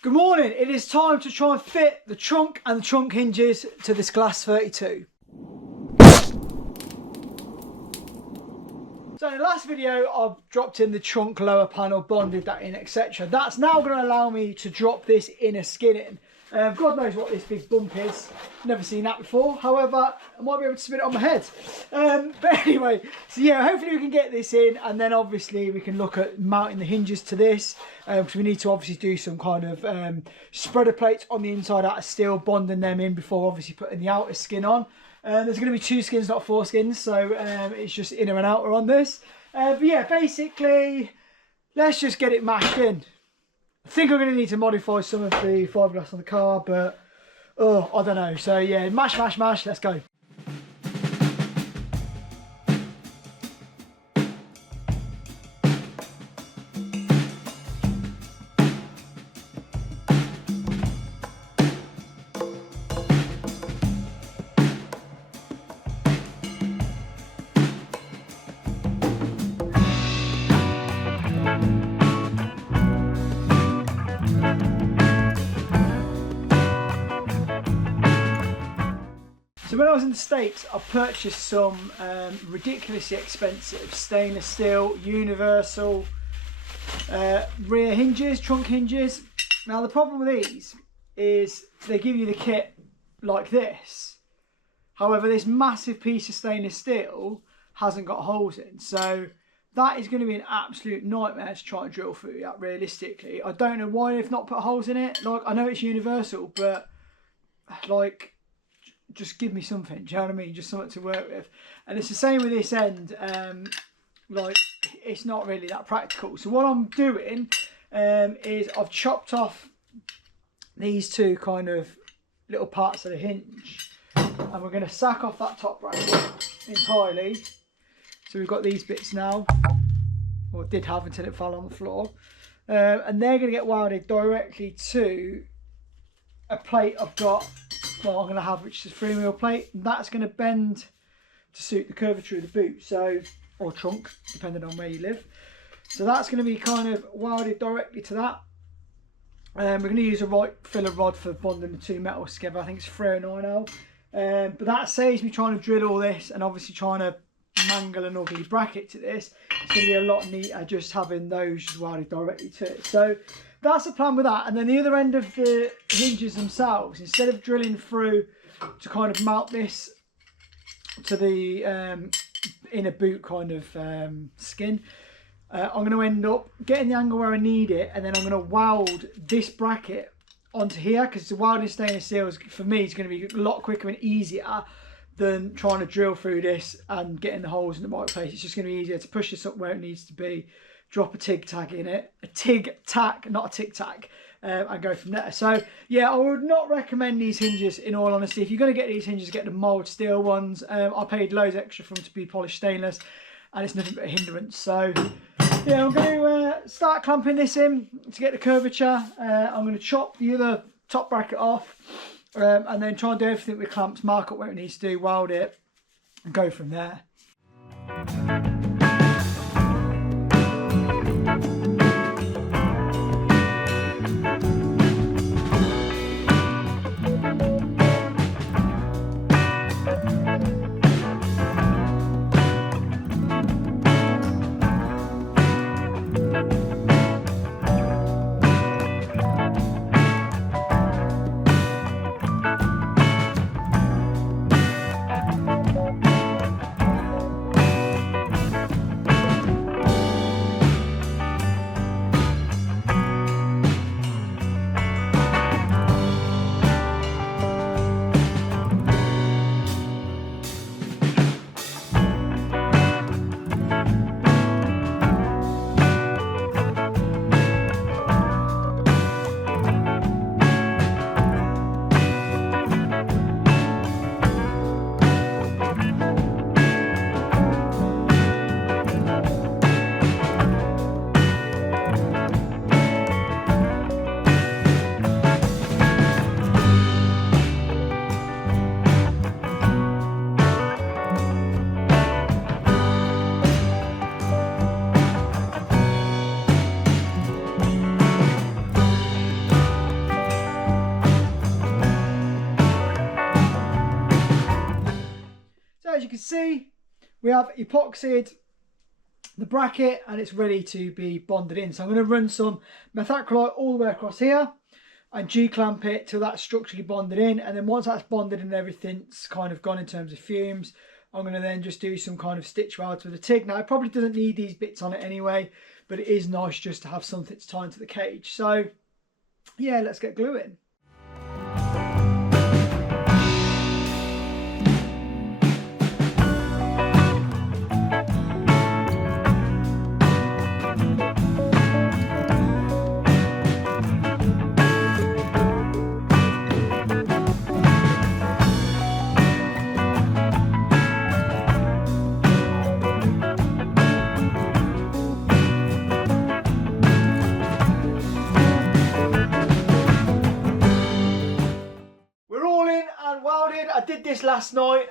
Good morning, it is time to try and fit the trunk and the trunk hinges to this Glass 32. So in the last video I've dropped in the trunk lower panel, bonded that in, etc. That's now going to allow me to drop this inner skin in. God knows what this big bump is, never seen that before. However, I might be able to spin it on my head. But anyway, so yeah, hopefully we can get this in, and then obviously we can look at mounting the hinges to this, because we need to obviously do some kind of spreader plates on the inside out of steel, bonding them in before obviously putting the outer skin on. There's going to be 2 skins, not 4 skins, so it's just inner and outer on this. But yeah, basically, let's just get it mashed in. I think I'm going to need to modify some of the fiberglass on the car, but I don't know. So yeah, mash, let's go. So when I was in the States, I purchased some ridiculously expensive stainless steel universal rear hinges, trunk hinges. Now the problem with these is they give you the kit like this. However, this massive piece of stainless steel hasn't got holes in. So that is going to be an absolute nightmare to try and drill through that realistically. I don't know why they've not put holes in it. Like, I know it's universal, but like, just give me something, do you know what I mean? Just something to work with. And it's the same with this end. Like, it's not really that practical. So what I'm doing is I've chopped off these 2 kind of little parts of the hinge, and we're going to sack off that top bracket entirely. So we've got these bits now, or did have until it fell on the floor, and they're going to get welded directly to a plate I've got. Well, I'm going to have, which is a 3mm plate, and that's going to bend to suit the curvature of the boot, so, or trunk, depending on where you live. So that's going to be kind of welded directly to that. We're going to use a right filler rod for bonding the 2 metals together. I think it's 309L. But that saves me trying to drill all this and obviously trying to mangle an ugly bracket to this. It's going to be a lot neater just having those just welded directly to it. So that's the plan with that. And then the other end of the hinges themselves, instead of drilling through to kind of mount this to the inner boot kind of skin, I'm going to end up getting the angle where I need it, and then I'm going to weld this bracket onto here, because the welding stainless steel is, for me, is going to be a lot quicker and easier than trying to drill through this and getting the holes in the right place. It's just going to be easier to push this up where it needs to be, drop a TIG tack in it, a TIG tack, not a tic tac, and go from there. So yeah, I would not recommend these hinges, in all honesty. If you're going to get these hinges, get the mould steel ones. I paid loads extra for them to be polished stainless, and it's nothing but a hindrance. So yeah, I'm going to start clamping this in to get the curvature. I'm going to chop the other top bracket off, and then try and do everything with clamps, mark up where it needs to do, weld it, and go from there. you can see, we have epoxied the bracket and it's ready to be bonded in. So I'm going to run some methacrylate all the way across here and G-clamp it till that's structurally bonded in, and then once that's bonded and everything's kind of gone in terms of fumes, I'm going to then just do some kind of stitch welds with a TIG. Now it probably doesn't need these bits on it anyway, but it is nice just to have something to tie into the cage. So yeah, let's get gluing. I did this last night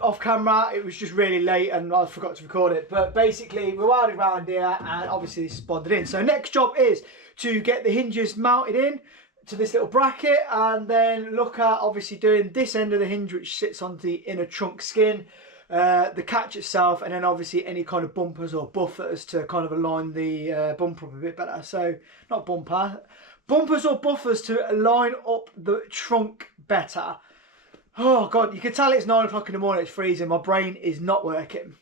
off camera. It was just really late and I forgot to record it, but basically we're welded around here and obviously this is bonded in. So next job is to get the hinges mounted in to this little bracket, and then look at obviously doing this end of the hinge which sits on the inner trunk skin, the catch itself, and then obviously any kind of bumpers or buffers to kind of align the bumper up a bit better. So not bumpers or buffers to line up the trunk better. Oh God, you can tell it's 9 o'clock in the morning, it's freezing, my brain is not working.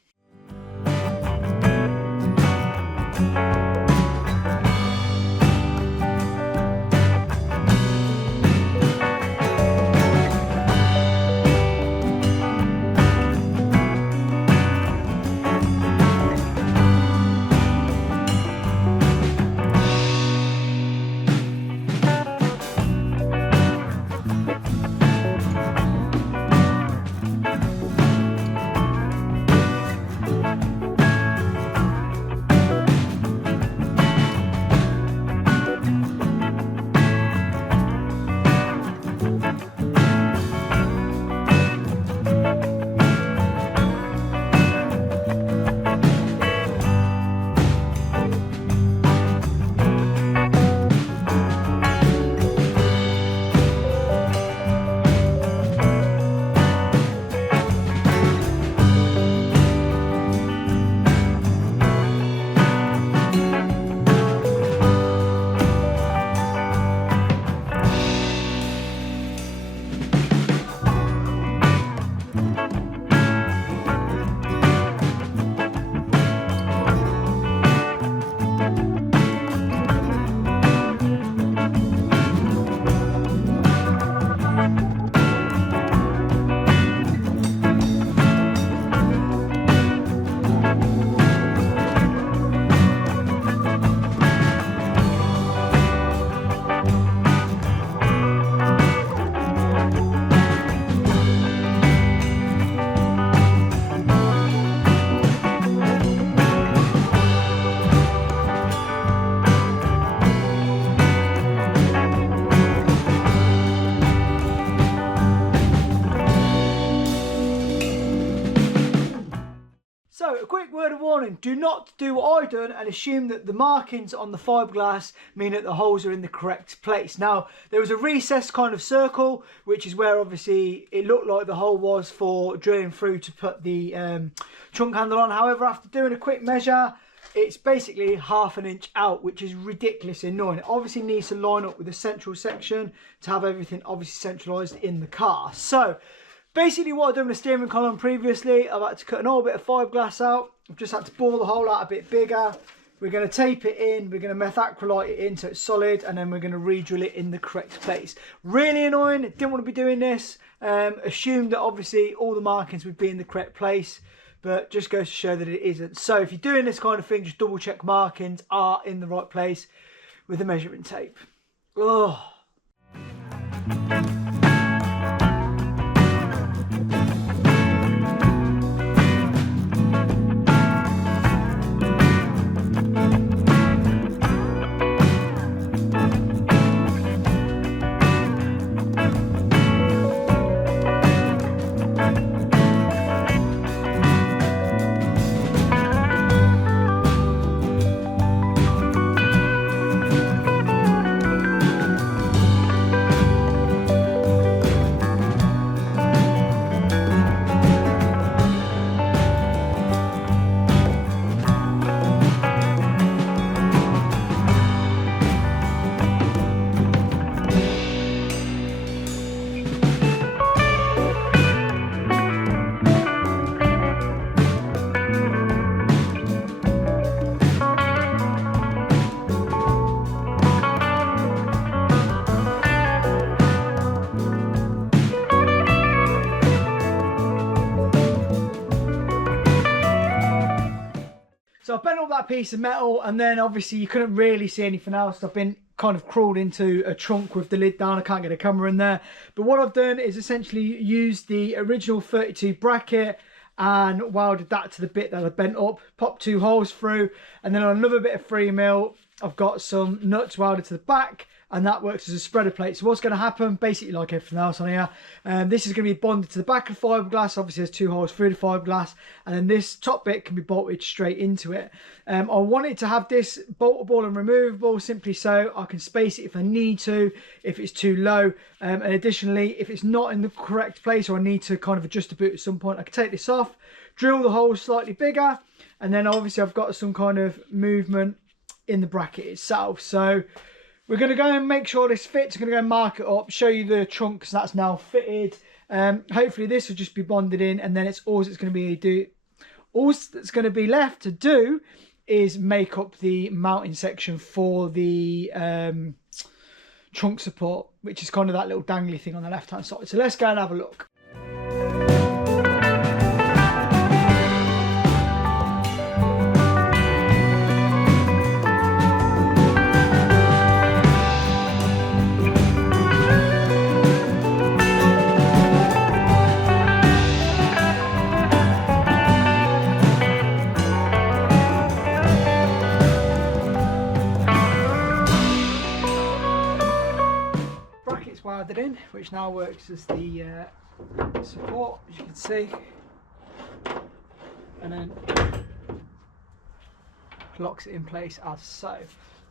So, a quick word of warning, do not do what I've done and assume that the markings on the fiberglass mean that the holes are in the correct place. Now, there was a recessed kind of circle, which is where obviously it looked like the hole was for drilling through to put the trunk handle on. However, after doing a quick measure, it's basically ½ an inch out, which is ridiculously annoying. It obviously needs to line up with the central section to have everything obviously centralised in the car. So, basically what I've done with the steering column previously, I've had to cut an old bit of fiberglass out. I've just had to bore the hole out a bit bigger. We're going to tape it in, we're going to methacrylate it in so it's solid, and then we're going to re-drill it in the correct place. Really annoying, didn't want to be doing this. Assumed that obviously all the markings would be in the correct place, but just goes to show that it isn't. So if you're doing this kind of thing, just double check markings are in the right place with the measuring tape. Oh. that piece of metal, and then obviously you couldn't really see anything else. I've been kind of crawled into a trunk with the lid down. I can't get a camera in there. But what I've done is essentially used the original 32 bracket and welded that to the bit that I bent up, popped 2 holes through, and then on another bit of 3mm, I've got some nuts welded to the back, and that works as a spreader plate. So what's going to happen, basically like everything else on here, this is going to be bonded to the back of the fiberglass. Obviously there's 2 holes through the fiberglass, and then this top bit can be bolted straight into it. I wanted to have this boltable and removable simply so I can space it if I need to, if it's too low. And additionally, if it's not in the correct place or I need to kind of adjust the boot at some point, I can take this off, drill the holes slightly bigger, and then obviously I've got some kind of movement in the bracket itself. So we're going to go and make sure this fits. I'm going to go and mark it up, show you the trunk because that's now fitted. Hopefully this will just be bonded in, and then it's all that's going to be left to do is make up the mounting section for the trunk support, which is kind of that little dangly thing on the left hand side. So let's go and have a look. Welded in, which now works as the support, as you can see, and then locks it in place as so.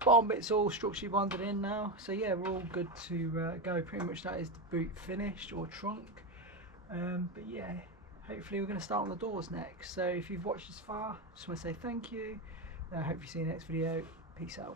Bottom bit's all structurally bonded in now, so yeah, we're all good to go. Pretty much that is the boot finished, or trunk. But yeah, hopefully we're going to start on the doors next. So if you've watched this far, just want to say thank you. I hope you see you in the next video. Peace out.